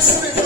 Spirit.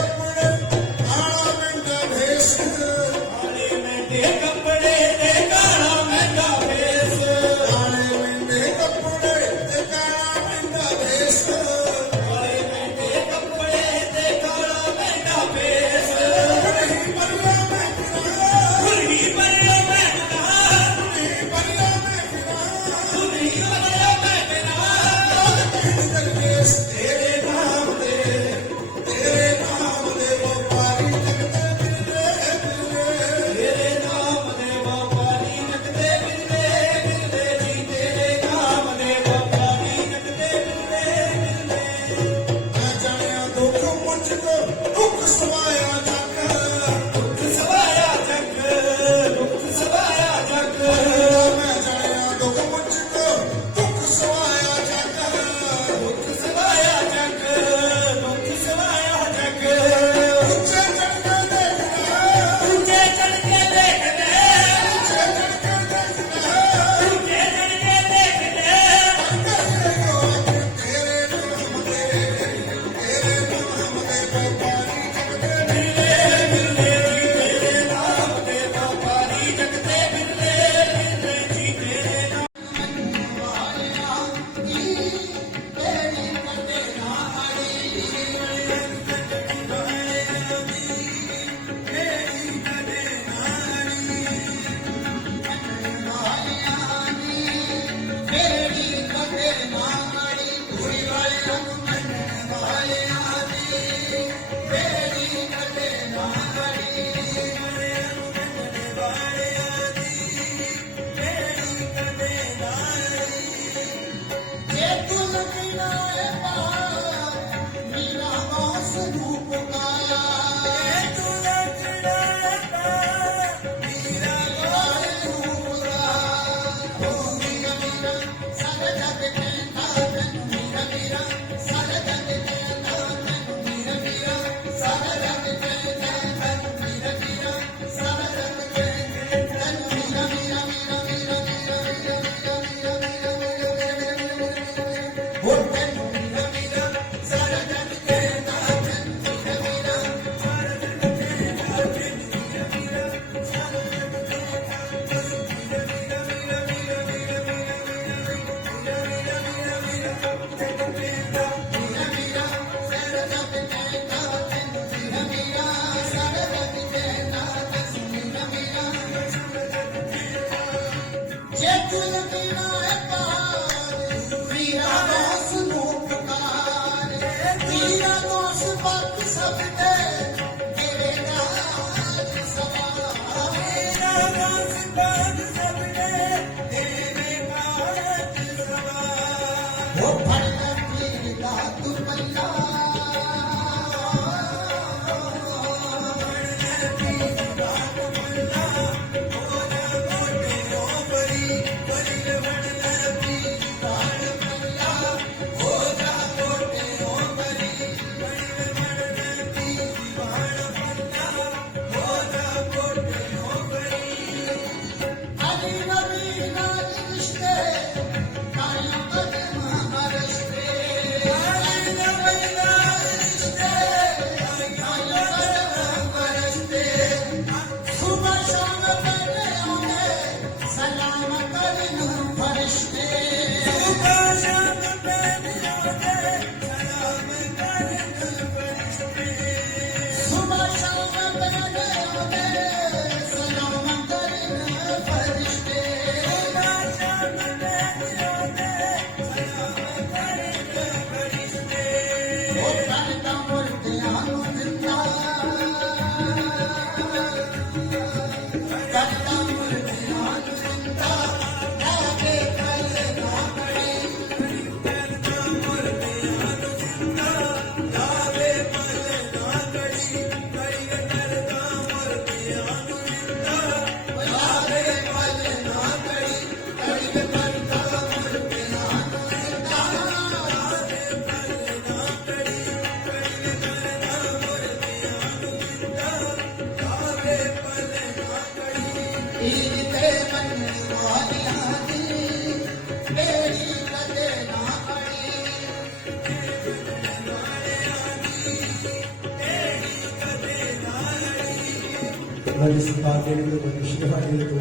ਸਰਕਾਰ ਦੇ ਗੁਰੂ ਗੋਬਿੰਦ ਸਿੰਘ ਜੀ ਦੇ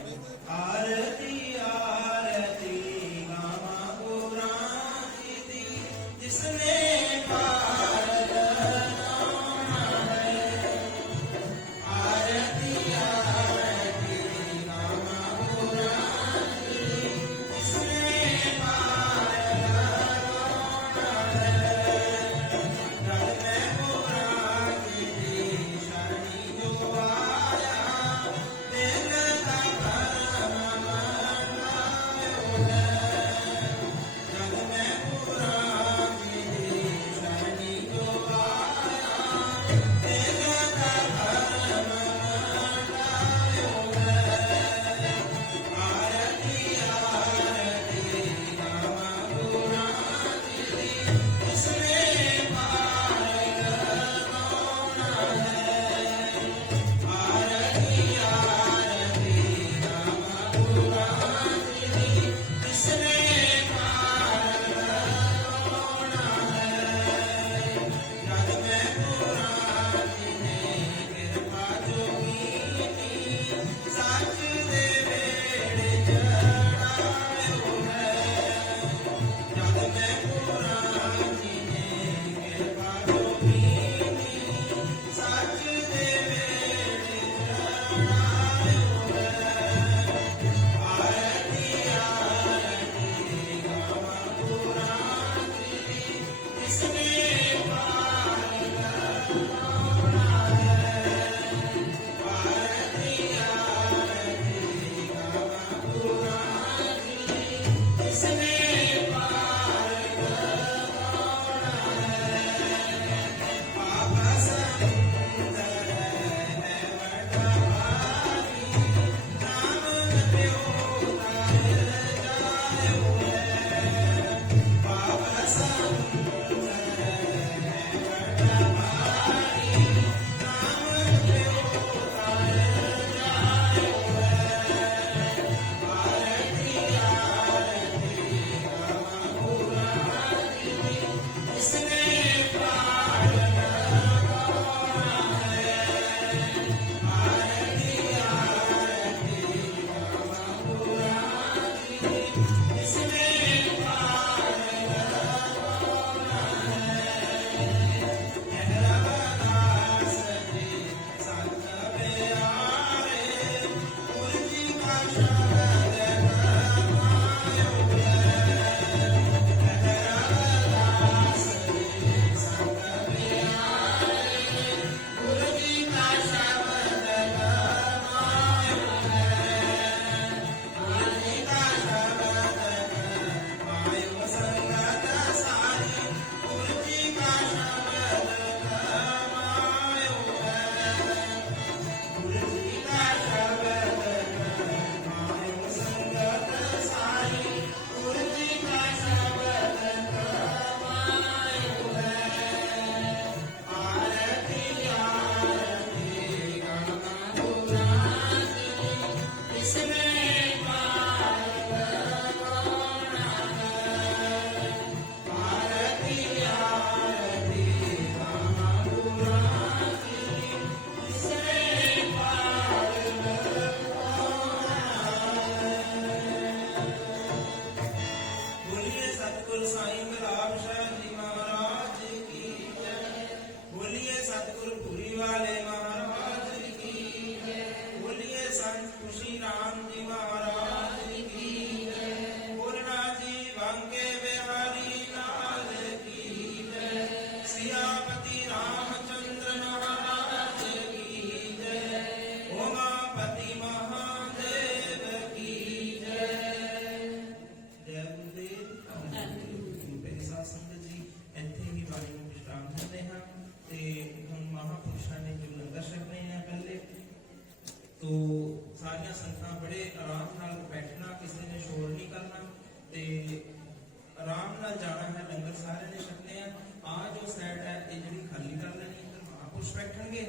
ਨਾਲ ਜਾਣਾ ਹੈ, ਲੰਗਰ ਸਾਰਿਆਂ ਨੇ ਛਕਨੇ ਆ। ਆ ਜੋ ਸਾਈਡ ਹੈ, ਇਹ ਜਿਹੜੀ ਖਾਲੀ ਕਰ ਲੈਣੀ ਹੈ ਮਹਾਪੁਰਸ਼ ਬੈਠਣਗੇ,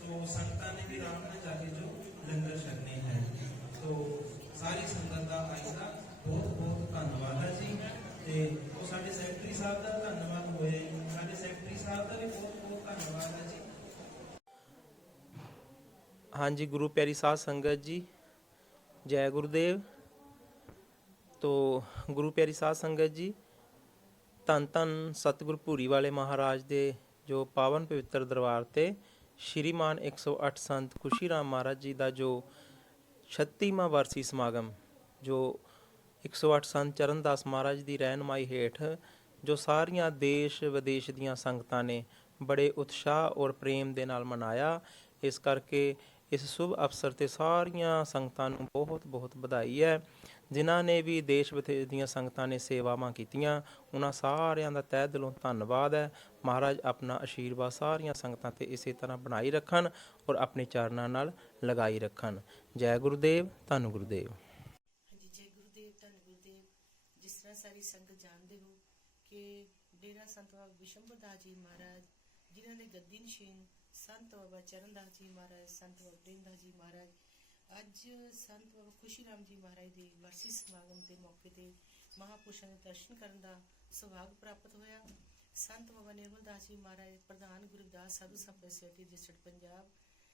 ਤੋ ਸੰਗਤਾਂ ਨੇ ਵੀ ਆਰਾਮ ਨਾਲ ਜਾ ਕੇ ਜੋ ਲੰਗਰ ਛਕਨੇ ਹੈ। ਤੋ ਸਾਰੀ ਸੰਗਤ ਦਾ ਅੱਜ ਦਾ ਬਹੁਤ ਬਹੁਤ ਧੰਨਵਾਦ ਹੈ ਜੀ। ਤੇ ਉਹ ਸਾਡੇ ਸੈਕਟਰੀ ਸਾਹਿਬ ਦਾ ਧੰਨਵਾਦ ਹੋਇਆ ਜੀ ਸਾਡੇ ਸੈਕਟਰੀ ਸਾਹਿਬ ਦਾ ਵੀ ਬਹੁਤ ਬਹੁਤ ਧੰਨਵਾਦ ਹੈ ਜੀ। ਹਾਂਜੀ, ਗੁਰੂ ਪਿਆਰੀ ਸਾਧ ਸੰਗਤ ਜੀ, ਜੈ ਗੁਰਦੇਵ। ਤੋ ਗੁਰੂ ਪਿਆਰੀ ਸਾਧ ਸੰਗਤ ਜੀ ਧੰਨ ਧੰਨ ਸਤਿਗੁਰ ਭੂਰੀ ਵਾਲੇ ਮਹਾਰਾਜ ਦੇ ਜੋ ਪਾਵਨ ਪਵਿੱਤਰ ਦਰਬਾਰ ਤੇ ਸ਼੍ਰੀਮਾਨ 108 ਸੰਤ ਖੁਸ਼ੀ ਰਾਮ ਮਹਾਰਾਜ ਜੀ ਦਾ ਜੋ 36ਵਾਂ ਵਰਸੀ ਸਮਾਗਮ, ਜੋ 108 ਸੰਤ ਚਰਨਦਾਸ ਮਹਾਰਾਜ ਦੀ ਰਹਿਨਮਾਈ ਹੇਠ, ਜੋ ਸਾਰੀਆਂ ਦੇਸ਼ ਵਿਦੇਸ਼ ਦੀਆਂ ਸੰਗਤਾਂ ਨੇ ਬੜੇ ਉਤਸ਼ਾਹ ਔਰ ਪ੍ਰੇਮ ਦੇ ਨਾਲ ਮਨਾਇਆ, ਇਸ ਕਰਕੇ ਇਸ ਸ਼ੁਭ ਅਵਸਰ ਤੇ ਸਾਰੀਆਂ ਸੰਗਤਾਂ ਨੂੰ ਬਹੁਤ ਬਹੁਤ ਵਧਾਈ ਹੈ। ਜਿਨ੍ਹਾਂ ਨੇ ਵੀ ਦੇਸ਼ ਵਿਦੇਸ਼ ਦੀਆਂ ਸੰਗਤਾਂ ਨੇ ਸੇਵਾਵਾਂ ਕੀਤੀਆਂ, ਉਹਨਾਂ ਸਾਰਿਆਂ ਦਾ ਤਹਿ ਦਿਲੋਂ ਧੰਨਵਾਦ ਹੈ। ਮਹਾਰਾਜ ਆਪਣਾ ਆਸ਼ੀਰਵਾਦ ਸਾਰੀਆਂ ਸੰਗਤਾਂ ਤੇ ਇਸੇ ਤਰ੍ਹਾਂ ਬਣਾਈ ਰੱਖਣ ਔਰ ਆਪਣੇ ਚਰਨਾਂ ਨਾਲ ਲਗਾਈ ਰੱਖਣ। ਜੈ ਗੁਰਦੇਵ, ਧੰਨ ਗੁਰਦੇਵ। ਹਾਂਜੀ, ਜੈ ਗੁਰਦੇਵ, ਧੰਨ ਗੁਰਦੇਵ। ਜਿਸ ਤਰ੍ਹਾਂ ਸਾਰੀ ਸੰਗਤ ਜਾਣਦੇ ਹੋ ਕਿ ਡੇਰਾ ਸੰਤ ਬਾਬਾ ਵਿਸ਼ੰਭਰ ਜੀ ਮਹਾਰਾਜ, ਜਿਨ੍ਹਾਂ ਨੇ ਗੱਦੀ ਨਸ਼ੀਨ ਸੰਤ ਬਾਬਾ ਚਰਨਦਾਸ ਜੀ ਮਹਾਰਾਜ, ਸੰਤ ਬਾਬਾ ਜੀ ਮਹਾਰਾਜ ਅੱਜ ਸੰਤ ਬਾਬਾ ਖੁਸ਼ੀ ਰਾਮ ਜੀ ਮਹਾਰਾਜ ਦੇ ਵਰਸੀ ਸਮਾਗਮ ਦੇ ਮੌਕੇ ਤੇ ਮਹਾਪੁਰਸ਼ਾਂ ਦੇ ਦਰਸ਼ਨ ਕਰਨ ਦਾ ਸੁਭਾਗ ਪ੍ਰਾਪਤ ਹੋਇਆ। ਸੰਤ ਬਾਬਾ ਨਿਰਮਲ ਦਾਸ ਜੀ ਮਹਾਰਾਜ, ਪ੍ਰਧਾਨ ਗੁਰਦਾਸ ਸਾਧੂ ਸੰਪਰਦਾਇ ਸੋਸਾਇਟੀ ਡਿਸਟ੍ਰਿਕਟ ਪੰਜਾਬ,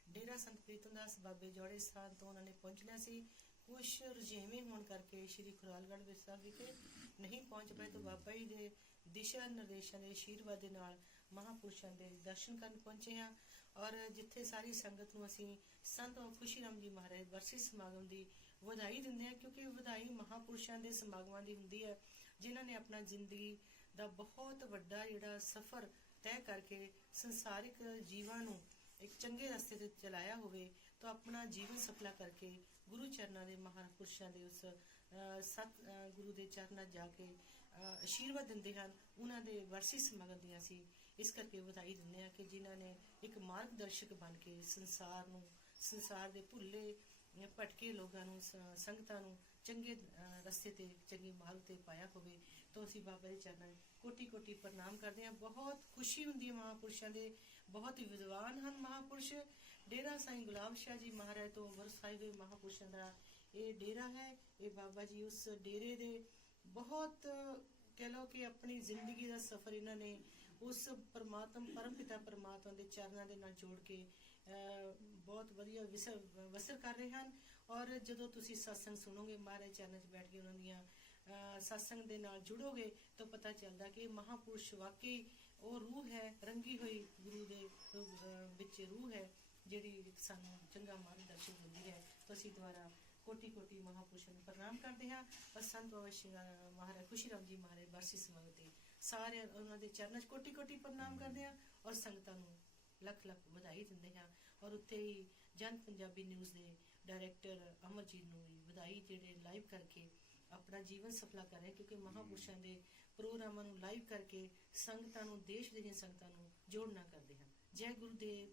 ਡੇਰਾ ਸੰਤ ਪ੍ਰੀਤਮ ਦਾਸ ਬਾਬੇ ਜੋੜੇ ਸਥਾਨ ਤੋਂ ਉਹਨਾਂ ਨੇ ਪਹੁੰਚਣਾ ਸੀ। ਕੁਝ ਰੁਝੇਵੇਂ ਹੋਣ ਕਰਕੇ ਸ਼੍ਰੀ ਖੁਰਾਲਗੜ੍ਹ ਵਿੱਚ ਸਾਹਿਬ ਵਿਖੇ ਨਹੀਂ ਪਹੁੰਚ ਪਾਏ ਤਾਂ ਬਾਬਾ ਜੀ ਦੇ ਦਿਸ਼ਾ ਨਿਰਦੇਸ਼ਾਂ ਦੇ ਆਸ਼ੀਰਵਾਦ ਦੇ ਨਾਲ ਮਹਾਪੁਰਸ਼ਾਂ ਦੇ ਦਰਸ਼ਨ ਕਰਨ ਪਹੁੰਚੇ ਹਾਂ। ਔਰ ਜਿੱਥੇ ਸਾਰੀ ਸੰਗਤ ਨੂੰ ਅਸੀਂ ਸੰਤ ਬਾਬਾ ਜੀ ਮਹਾਰਾਜ ਵਰਸੀ ਸਮਾਗਮ ਦੀ ਵਧਾਈ ਦਿੰਦੇ ਹਾਂ, ਕਿਉਂਕਿ ਵਧਾਈ ਮਹਾਪੁਰਸ਼ਾਂ ਦੇ ਸਮਾਗਮਾਂ ਦੀ ਹੁੰਦੀ ਹੈ, ਜਿਨ੍ਹਾਂ ਨੇ ਆਪਣਾ ਜ਼ਿੰਦਗੀ ਦਾ ਬਹੁਤ ਵੱਡਾ ਜਿਹੜਾ ਸਫ਼ਰ ਤੈਅ ਕਰਕੇ ਸੰਸਾਰਿਕ ਜੀਵਾਂ ਨੂੰ ਇੱਕ ਚੰਗੇ ਰਸਤੇ ਤੇ ਚਲਾਇਆ ਹੋਵੇ, ਤਾਂ ਆਪਣਾ ਜੀਵਨ ਸਫਲਾ ਕਰਕੇ ਗੁਰੂ ਚਰਨਾਂ ਦੇ ਮਹਾਪੁਰਸ਼ਾਂ ਦੇ ਉਸ ਸਤ ਗੁਰੂ ਦੇ ਚਰਨਾਂ ਜਾ ਕੇ ਅਹ, ਦਿੰਦੇ ਹਨ ਉਹਨਾਂ ਦੇ ਵਰਸੀ ਸਮਾਗਮ ਸੀ ਇਸ ਕਰਕੇ ਵਧਾਈ ਦਿੰਦੇ ਆ ਕਿ ਜਿਨ੍ਹਾਂ ਨੇ ਇੱਕ ਮਾਰਗਦਰਸ਼ਕ ਬਣ ਕੇ ਸੰਸਾਰ ਨੂੰ ਸੰਸਾਰ ਦੇ ਭੁੱਲੇ ਭਟਕੇ ਲੋਕਾਂ ਨੂੰ ਸੰਗਤਾਂ ਨੂੰ ਚੰਗੇ ਰਸਤੇ ਤੇ ਚੰਗੇ ਮਾਰਗ ਤੇ ਪਾਇਆ ਹੋਵੇ ਤਾਂ ਅਸੀਂ ਬਾਬਾ ਦੇ ਚਰਨਾਂ ਕੋਟੀ ਕੋਟੀ ਪ੍ਰਣਾਮ ਕਰਦੇ ਹਾਂ। ਬਹੁਤ ਖੁਸ਼ੀ ਹੁੰਦੀ ਹੈ ਮਹਾਪੁਰਸ਼ਾਂ ਦੇ ਬਹੁਤ ਵਿਦਵਾਨ ਹਨ ਮਹਾਪੁਰਸ਼। ਡੇਰਾ ਸਾਈਂ ਗੁਲਾਬ ਸ਼ਾਹ ਜੀ ਮਹਾਰਾਜ ਤੋਂ ਵਰਸਾਏ ਹੋਏ ਮਹਾਪੁਰਸ਼ਾਂ ਦਾ ਇਹ ਡੇਰਾ ਹੈ। ਇਹ ਬਾਬਾ ਜੀ ਉਸ ਡੇਰੇ ਦੇ ਬਹੁਤ ਕਹਿ ਲਓ ਕਿ ਆਪਣੀ ਜ਼ਿੰਦਗੀ ਦਾ ਸਫ਼ਰ ਇਹਨਾਂ ਨੇ ਉਸ ਪਰਮਾਤਮ ਪਰਮਪਿਤਾ ਪਰਮਾਤਮਾ ਦੇ ਚਰਨਾਂ ਦੇ ਨਾਲ ਜੋੜ ਕੇ ਬਹੁਤ ਵਧੀਆ ਵਸਰ ਕਰ ਰਹੇ ਹਨ। ਔਰ ਜਦੋਂ ਤੁਸੀਂ satsang ਸੁਣੋਗੇ ਮਹਾਰਾਜ ਚਰਨਾਂ 'ਚ ਬੈਠ ਕੇ ਉਹਨਾਂ ਦੀਆਂ ਅਹ, satsang ਦੇ ਨਾਲ ਜੁੜੋਗੇ ਤਾਂ ਪਤਾ ਚੱਲਦਾ ਕਿ ਮਹਾਪੁਰਸ਼ ਵਾਕਈ ਉਹ ਰੂਹ ਹੈ ਰੰਗੀ ਹੋਈ ਗੁਰੂ ਦੇ ਵਿੱਚ ਰੂਹ ਹੈ। ਜਿਹੜੀ ਸਾਨੂੰ ਚੰਗਾ ਮਾਰਗਦਰਸ਼ਨ ਦਿੰਦੀ ਹੈ, ਤਾਂ ਦੁਆਰਾ ਕੋਟੀ ਕੋਟੀ ਮਹਾਪੁਰਸ਼ਾਂ ਨੂੰ ਪ੍ਰਣਾਮ ਕਰਦੇ ਹਾਂ ਔਰ ਸੰਤ ਬਾਬਾ ਸ਼੍ਰੀ ਮਹਾਰਾਜ, ਖੁਸ਼ੀ ਰਾਮ ਜੀ ਮਹਾਰਾਜ ਬਰਸੀ ਸਮਾਗਮ ਸਾਰੇ ਉਹਨਾਂ ਦੇ ਚਰਨਾਂ 'ਚ ਕੋਟੀ ਕੋਟੀ ਪ੍ਰਣਾਮ ਕਰਦੇ ਹਾਂ ਔਰ ਸੰਗਤਾਂ ਨੂੰ ਲੱਖ ਲੱਖ ਵਧਾਈ ਦਿੰਦੇ ਹਾਂ ਔਰ ਉੱਥੇ ਹੀ ਜਨ ਪੰਜਾਬੀ ਨਿਊਜ਼ ਦੇ ਡਾਇਰੈਕਟਰ ਅਮਰਜੀਤ ਨੂੰ ਵੀ ਵਧਾਈ ਜਿਹੜੇ ਲਾਈਵ ਕਰਕੇ ਆਪਣਾ ਜੀਵਨ ਸਫਲਾ ਕਰ ਰਹੇ, ਕਿਉਂਕਿ ਮਹਾਪੁਰਸ਼ਾਂ ਦੇ ਪ੍ਰੋਗਰਾਮਾਂ ਨੂੰ ਲਾਈਵ ਕਰਕੇ ਸੰਗਤਾਂ ਨੂੰ, ਦੇਸ਼ ਦੀਆਂ ਸੰਗਤਾਂ ਨੂੰ ਜੋੜਨਾ ਕਰਦੇ ਹਨ ਜੈ ਗੁਰੂਦੇਵ